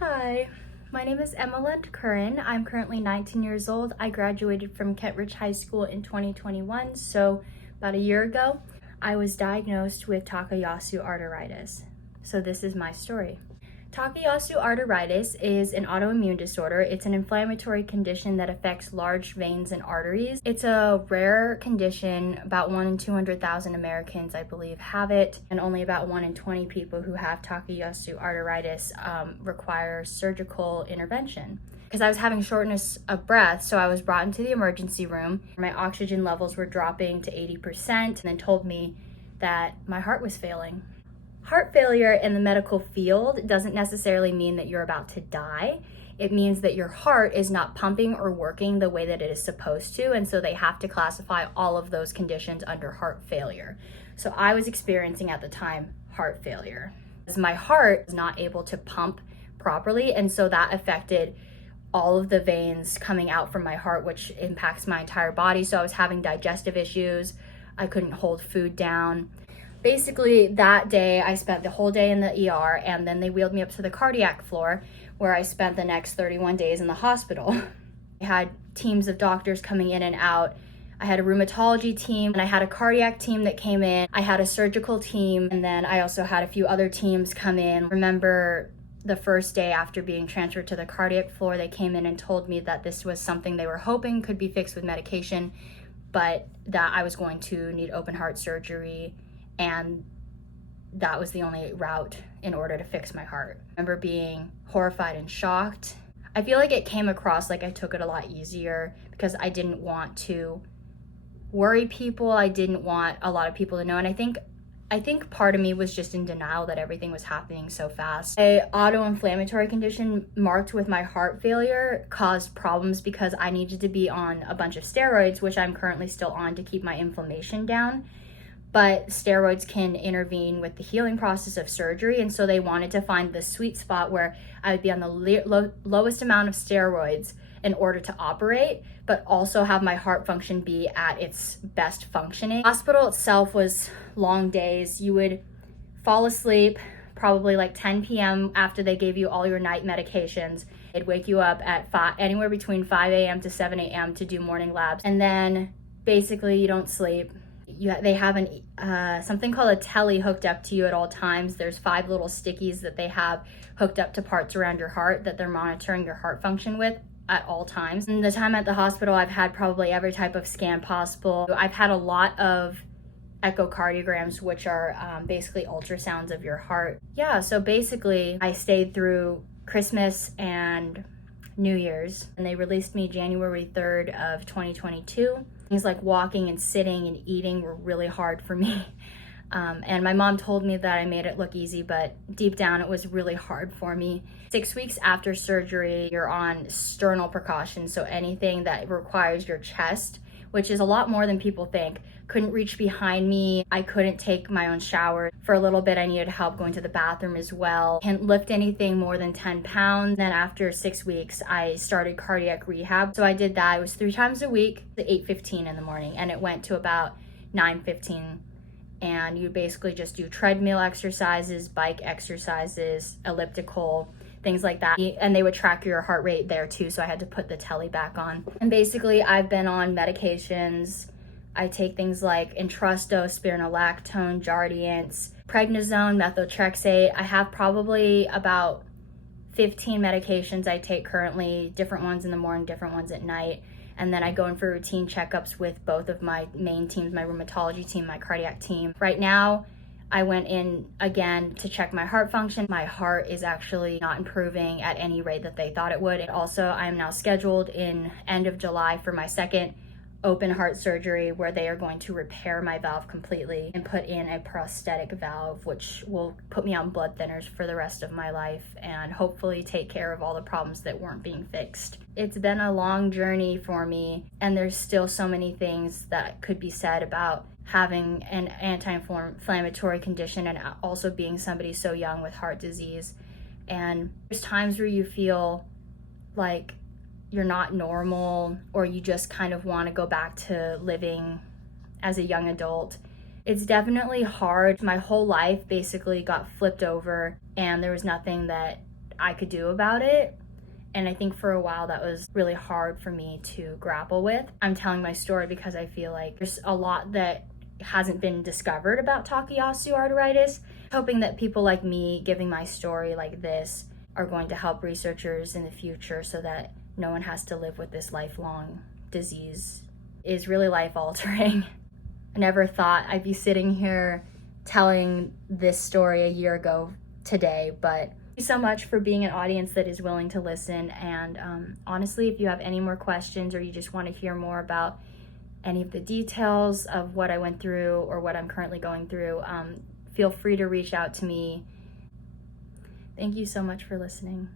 Hi, my name is Emma Lund-Curran. I'm currently 19 years old. I graduated from Kent Ridge High School in 2021, so about a year ago. I was diagnosed with Takayasu Arteritis. So this is my story. Takayasu arteritis is an autoimmune disorder. It's an inflammatory condition that affects large veins and arteries. It's a rare condition. About 1 in 200,000 Americans, I believe, have it, and only about 1 in 20 people who have Takayasu arteritis require surgical intervention. Because I was having shortness of breath, so I was brought into the emergency room. My oxygen levels were dropping to 80%, and then told me that my heart was failing. Heart failure in the medical field doesn't necessarily mean that you're about to die. It means that your heart is not pumping or working the way that it is supposed to, and so they have to classify all of those conditions under heart failure. So I was experiencing at the time heart failure. My heart was not able to pump properly, and so that affected all of the veins coming out from my heart, which impacts my entire body. So I was having digestive issues. I couldn't hold food down. Basically, that day, I spent the whole day in the ER, and then they wheeled me up to the cardiac floor, where I spent the next 31 days in the hospital. I had teams of doctors coming in and out. I had a rheumatology team, and I had a cardiac team that came in. I had a surgical team, and then I also had a few other teams come in. I remember the first day after being transferred to the cardiac floor, they came in and told me that this was something they were hoping could be fixed with medication, but that I was going to need open heart surgery, and that was the only route in order to fix my heart. I remember being horrified and shocked. I feel like it came across like I took it a lot easier because I didn't want to worry people. I didn't want a lot of people to know. And I think part of me was just in denial that everything was happening so fast. An auto-inflammatory condition marked with my heart failure caused problems because I needed to be on a bunch of steroids, which I'm currently still on to keep my inflammation down. But steroids can intervene with the healing process of surgery, and so they wanted to find the sweet spot where I would be on the lowest amount of steroids in order to operate, but also have my heart function be at its best functioning. The hospital itself was long days. You would fall asleep probably like 10 p.m. after they gave you all your night medications. They'd wake you up at anywhere between 5 a.m. to 7 a.m. to do morning labs, and then basically you don't sleep. They have something called a telly hooked up to you at all times. There's 5 little stickies that they have hooked up to parts around your heart that they're monitoring your heart function with at all times. In the time at the hospital, I've had probably every type of scan possible. I've had a lot of echocardiograms, which are basically ultrasounds of your heart. Yeah, so basically I stayed through Christmas and New Year's, and they released me January 3rd of 2022. Things like walking and sitting and eating were really hard for me. And my mom told me that I made it look easy, but deep down it was really hard for me. 6 weeks after surgery, you're on sternal precautions, so anything that requires your chest, which is a lot more than people think. Couldn't reach behind me. I couldn't take my own shower. For a little bit, I needed help going to the bathroom as well. Can't lift anything more than 10 pounds. Then after 6 weeks, I started cardiac rehab. So I did that. It was 3 times a week at 8:15 in the morning, and it went to about 9:15. And you basically just do treadmill exercises, bike exercises, elliptical, things like that. And they would track your heart rate there too, so I had to put the telly back on. And basically, I've been on medications. I take things like Entresto, spironolactone, Jardiance, prednisone, methotrexate. I have probably about 15 medications I take currently, different ones in the morning, different ones at night. And then I go in for routine checkups with both of my main teams, my rheumatology team, my cardiac team. Right now, I went in again to check my heart function. My heart is actually not improving at any rate that they thought it would. And also, I am now scheduled in end of July for my second open heart surgery, where they are going to repair my valve completely and put in a prosthetic valve, which will put me on blood thinners for the rest of my life and hopefully take care of all the problems that weren't being fixed. It's been a long journey for me, and there's still so many things that could be said about having an anti-inflammatory condition and also being somebody so young with heart disease. And there's times where you feel like you're not normal, or you just kind of want to go back to living as a young adult. It's definitely hard. My whole life basically got flipped over, and there was nothing that I could do about it. And I think for a while that was really hard for me to grapple with. I'm telling my story because I feel like there's a lot that hasn't been discovered about Takayasu arteritis. Hoping that people like me giving my story like this are going to help researchers in the future so that no one has to live with this lifelong disease. Is really life-altering. I never thought I'd be sitting here telling this story a year ago today, but thank you so much for being an audience that is willing to listen. And honestly, if you have any more questions or you just want to hear more about any of the details of what I went through or what I'm currently going through, feel free to reach out to me. Thank you so much for listening.